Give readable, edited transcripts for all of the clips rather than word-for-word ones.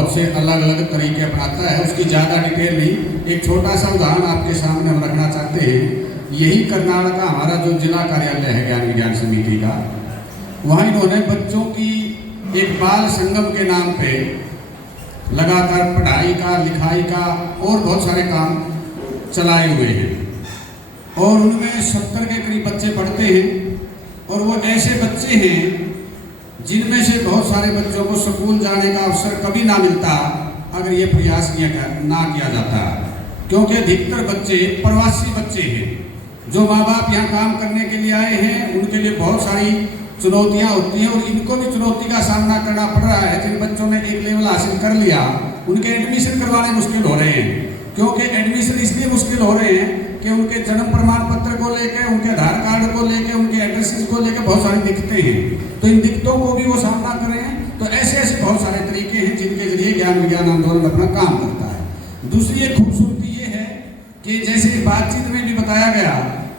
बहुत से अलग अलग तरीके अपनाता है। उसकी ज़्यादा डिटेल नहीं, एक छोटा सा उदाहरण आपके सामने हम रखना चाहते हैं। यही कर्नाटक का हमारा जो जिला कार्यालय है ज्ञान विज्ञान समिति का, वहाँ इन्होंने बच्चों की एक बाल संगम के नाम पे लगातार पढ़ाई का, लिखाई का और बहुत सारे काम चलाए हुए हैं। और उनमें 70 के करीब बच्चे पढ़ते हैं। और वो ऐसे बच्चे हैं जिनमें से बहुत सारे बच्चों को स्कूल जाने का अवसर कभी ना मिलता अगर ये प्रयास ना किया जाता, क्योंकि अधिकतर बच्चे प्रवासी बच्चे हैं। जो माँ बाप यहाँ काम करने के लिए आए हैं उनके लिए बहुत सारी चुनौतियाँ होती हैं और इनको भी चुनौती का सामना करना पड़ रहा है। जिन बच्चों ने एक लेवल हासिल कर लिया उनके एडमिशन करवाने मुश्किल हो रहे हैं, क्योंकि एडमिशन इसलिए मुश्किल हो रहे हैं कि उनके जन्म प्रमाण पत्र को लेकर, उनके आधार कार्ड को लेकर, उनके एड्रेसेस को लेकर बहुत सारी दिक्कतें हैं। तो इन दिक्कतों को भी वो सामना कर रहे हैं। तो ऐसे ऐसे बहुत सारे तरीके हैं जिनके जरिए ज्ञान विज्ञान आंदोलन अपना काम करता है। दूसरी एक खूबसूरती ये है कि जैसे बातचीत में भी बताया गया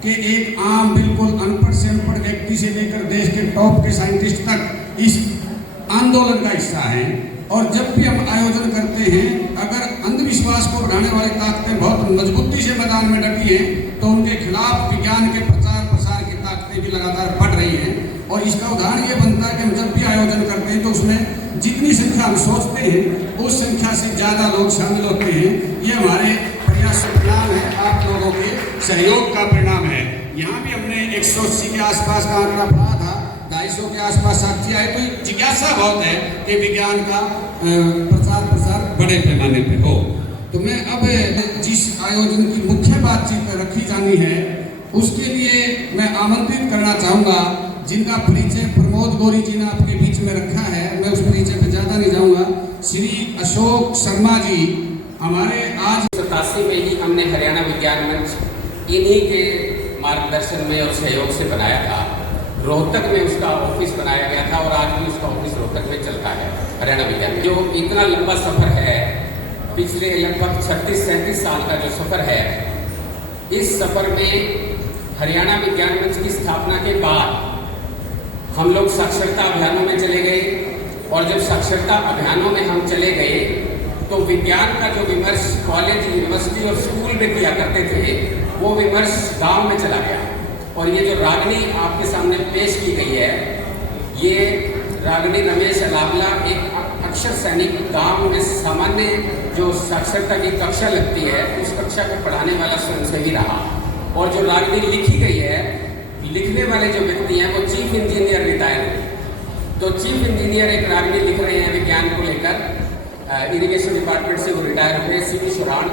कि एक आम बिल्कुल अनपढ़ से अनपढ़ व्यक्ति से लेकर देश के टॉप के साइंटिस्ट तक इस आंदोलन का हिस्सा हैं। और जब भी हम आयोजन करते हैं, अगर अंधविश्वास को बढ़ाने वाली ताकतें बहुत मजबूती से मैदान में डटी हैं, तो उनके खिलाफ विज्ञान के प्रचार प्रसार की ताकतें भी लगातार बढ़ रही हैं। और इसका उदाहरण ये बनता है कि हम जब भी आयोजन करते हैं तो उसमें जितनी संख्या हम सोचते हैं उस संख्या से ज़्यादा लोग शामिल होते हैं। ये हमारे प्रयास का परिणाम है, आप लोगों के सहयोग का परिणाम है। यहाँ भी हमने 180 के आसपास का आंकड़ा पढ़ा था, 250 के आसपास साक्षी आए। तो जिज्ञासा बहुत है कि विज्ञान का प्रचार प्रसार बड़े पैमाने पे हो। तो मैं अब जिस आयोजन की मुख्य बातचीत रखी जानी है उसके लिए मैं आमंत्रित करना चाहूँगा, जिनका परिचय प्रमोद गौरी जी ने आपके बीच में रखा है। मैं उस परिचय पे ज़्यादा नहीं जाऊँगा। श्री अशोक शर्मा जी हमारे आज 87 में ही हमने हरियाणा विज्ञान मंच इन्हीं के मार्गदर्शन में और सहयोग से बनाया था। रोहतक में उसका ऑफिस बनाया गया था और आज भी उसका ऑफिस रोहतक में चलता है। हरियाणा विज्ञान जो इतना लंबा सफ़र है, पिछले लगभग 36-37 साल का जो सफ़र है, इस सफ़र में हरियाणा विज्ञान मंच की स्थापना के बाद हम लोग साक्षरता अभियानों में चले गए। और जब साक्षरता अभियानों में हम चले गए तो विज्ञान का जो विमर्श कॉलेज, यूनिवर्सिटी और स्कूल में किया करते थे, वो विमर्श गांव में चला गया। और ये जो रागनी आपके सामने पेश की गई है, ये रागनी रमेश अलावला एक अक्षर सैनिक गांव में सामान्य जो साक्षरता की कक्षा लगती है उस कक्षा को पढ़ाने वाला स्वयंसेवी रहा। और जो रागनी लिखी गई है, लिखने वाले जो व्यक्ति हैं वो चीफ इंजीनियर रिटायर हुए। तो चीफ इंजीनियर एक रागनी लिख रहे हैं विज्ञान को लेकर, इरिगेशन डिपार्टमेंट से वो रिटायर हुए, सी वी शोराण।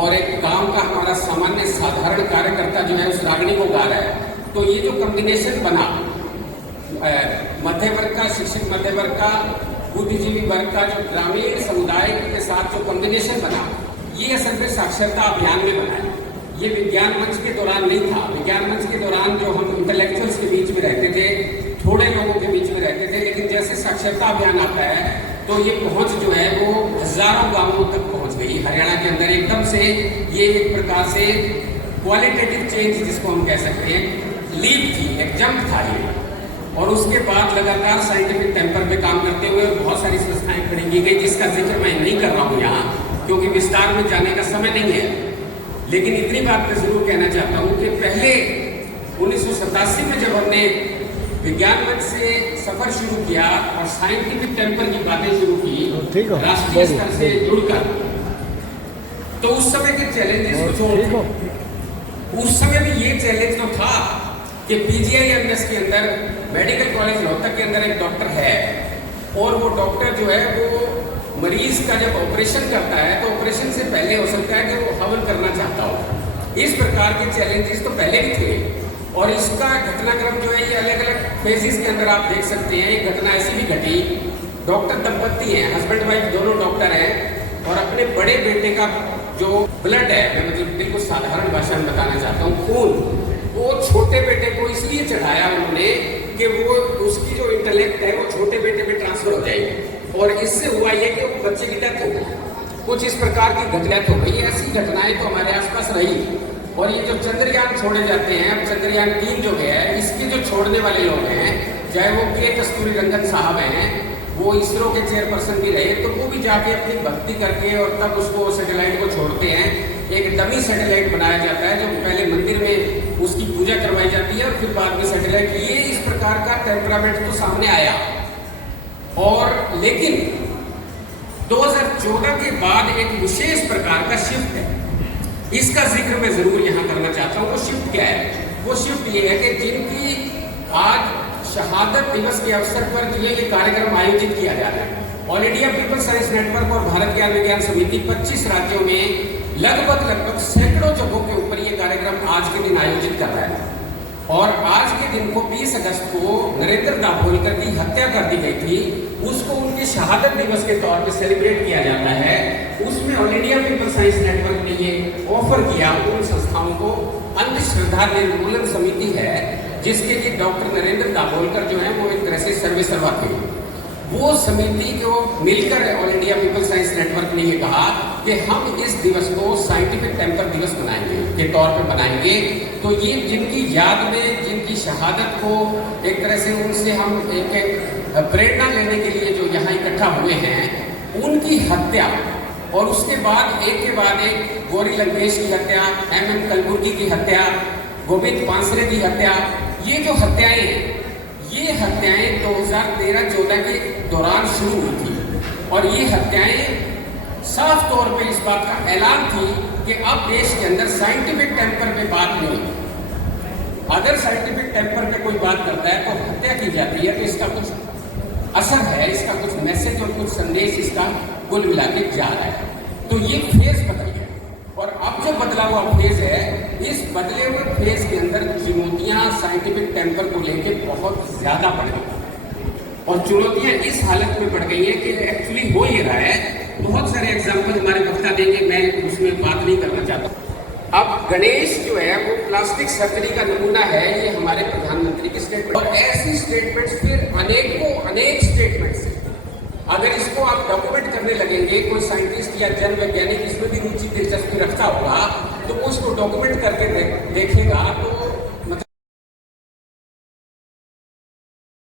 और एक गांव का हमारा सामान्य साधारण कार्यकर्ता जो है उस रागनी को गा रहा है। तो ये जो कॉम्बिनेशन बना, मध्य वर्ग का, शिक्षित मध्य वर्ग का, बुद्धिजीवी वर्ग का, जो ग्रामीण समुदाय के साथ जो कॉम्बिनेशन बना, ये असल में साक्षरता अभियान में बना है। ये विज्ञान मंच के दौरान नहीं था। विज्ञान मंच के दौरान जो हम इंटेलेक्चुअल्स के बीच में रहते थे, थोड़े लोगों के बीच में रहते थे, लेकिन जैसे साक्षरता अभियान आता है तो ये पहुंच जो है वो हजारों गांवों तक पहुंच गई हरियाणा के अंदर एकदम से। ये एक प्रकार से क्वालिटेटिव चेंज जिसको हम कह सकते हैं, लीप थी, एक जंप था ये। और उसके बाद लगातार साइंटिफिक टेम्पर पे काम करते हुए बहुत सारी संस्थाएं खड़ी की गई, जिसका जिक्र मैं नहीं कर रहा हूँ यहाँ, क्योंकि विस्तार में जाने का समय नहीं है। लेकिन इतनी बात मैं जरूर कहना चाहता हूँ कि पहले 1987 में जब हमने विज्ञान मंच से सफर शुरू किया और साइंटिफिक टेम्पर की बातें शुरू की राष्ट्रीय स्तर से जुड़कर, तो उस समय के चैलेंजेस कुछ और थे। उस समय भी ये चैलेंज तो था कि PGIMS के अंदर मेडिकल कॉलेज रोहतक के अंदर एक डॉक्टर है और वो डॉक्टर जो है वो मरीज का जब ऑपरेशन करता है तो ऑपरेशन से पहले हो सकता है कि वो हवन करना चाहता हो। इस प्रकार के चैलेंजेस तो पहले भी थे। और इसका घटनाक्रम जो है ये अलग अलग फेजेस के अंदर आप देख सकते हैं। एक घटना ऐसी भी घटी, डॉक्टर दंपत्ति हैं, हस्बैंड वाइफ दोनों डॉक्टर हैं, और अपने बड़े बेटे का जो ब्लड है, मैं मतलब बिल्कुल साधारण भाषा में बताना चाहता हूँ, खून, वो छोटे बेटे को इसलिए चढ़ाया उन्होंने कि वो उसकी जो इंटेलेक्ट है वो छोटे बेटे पे ट्रांसफर हो जाएगी। और इससे हुआ ये कि वो बच्चे की डेथ हो गई। कुछ इस प्रकार की घटना हो गई। ऐसी घटनाएं तो हमारे आसपास रही। और ये जो चंद्रयान छोड़े जाते हैं, अब चंद्रयान 3 जो है, इसके जो छोड़ने वाले लोग हैं, चाहे वो के कस्तूरी रंगन साहब हैं, वो इसरो के चेयरपर्सन भी रहे, तो वो भी जाके अपनी भक्ति करके और तब उसको सैटेलाइट को छोड़ते हैं। एक डमी सैटेलाइट बनाया जाता है जो पहले मंदिर में उसकी पूजा करवाई जाती है और फिर बाद में सैटेलाइट। ये इस प्रकार का टेम्परामेंट तो सामने आया। और लेकिन 2014 के बाद एक विशेष प्रकार का शिफ्ट है, इसका जिक्र मैं जरूर यहाँ करना चाहता हूँ। वो शिफ्ट क्या है? वो शिफ्ट ये है कि जिनकी आज शहादत दिवस के अवसर पर जो ये कार्यक्रम आयोजित किया जा रहा है, all India people science network और भारत ज्ञान विज्ञान समिति 25 राज्यों में लगभग सैकड़ों जगहों के ऊपर ये कार्यक्रम आज के दिन आयोजित कर रहा है। और आज के दिन को 20 अगस्त को नरेंद्र दाभोलकर की हत्या कर दी गई थी, उसको उनके शहादत दिवस के तौर पे सेलिब्रेट किया जाता है। उसमें all India people science network ने ये ऑफर किया उन संस्थाओं को। अंधश्रद्धा निर्मूलन समिति है जिसके लिए डॉक्टर नरेंद्र दाभोलकर जो है वो एक तरह से सर्वेसर्वा थे। वो समिति को मिलकर all India people science network ने ये कहा कि हम इस दिवस को साइंटिफिक टेम्पर दिवस बनाएंगे के तौर पे बनाएंगे। तो ये जिनकी याद में, जिनकी शहादत को एक तरह से उनसे हम एक प्रेरणा लेने के लिए जो यहाँ इकट्ठा हुए हैं, उनकी हत्या और उसके बाद एक के बाद एक गौरी लंकेश की हत्या, MM कलबुर्गी की हत्या, गोविंद पानसरे की हत्या, ये जो हत्याएं हैं, ये हत्याएं 2013-14 के दौरान शुरू हुई थी। और ये हत्याएं साफ तौर पे इस बात का ऐलान थी कि अब देश के अंदर साइंटिफिक टेम्पर पे बात नहीं, अगर साइंटिफिक टेम्पर पे कोई बात करता है तो हत्या की जाती है। तो इसका कुछ असर है, इसका कुछ मैसेज और कुछ संदेश इसका कुल मिला के जा रहा है। तो ये फेज बदल गया और अब जो बदला हुआ फेज है, इस बदले हुए फेज के अंदर चुनौतियां साइंटिफिक टेम्पर को लेके बहुत ज्यादा बढ़ गई और चुनौतियां इस हालत में बढ़ गई है कि एक्चुअली हो ये रहा है। बहुत सारे एग्जाम्पल हमारे वक्ता देंगे, मैं उसमें बात नहीं करना चाहता। अब गणेश जो है वो प्लास्टिक सर्जरी का नमूना है, ये हमारे प्रधानमंत्री की स्टेटमेंट। और ऐसी स्टेटमेंट्स फिर अनेक स्टेटमेंट्स हैं। अगर इसको आप डॉक्यूमेंट करने लगेंगे, कोई साइंटिस्ट या जन वैज्ञानिक इसमें भी रुचि दिलचस्पी रखता होगा तो वो इसको डॉक्यूमेंट करके देखेगा तो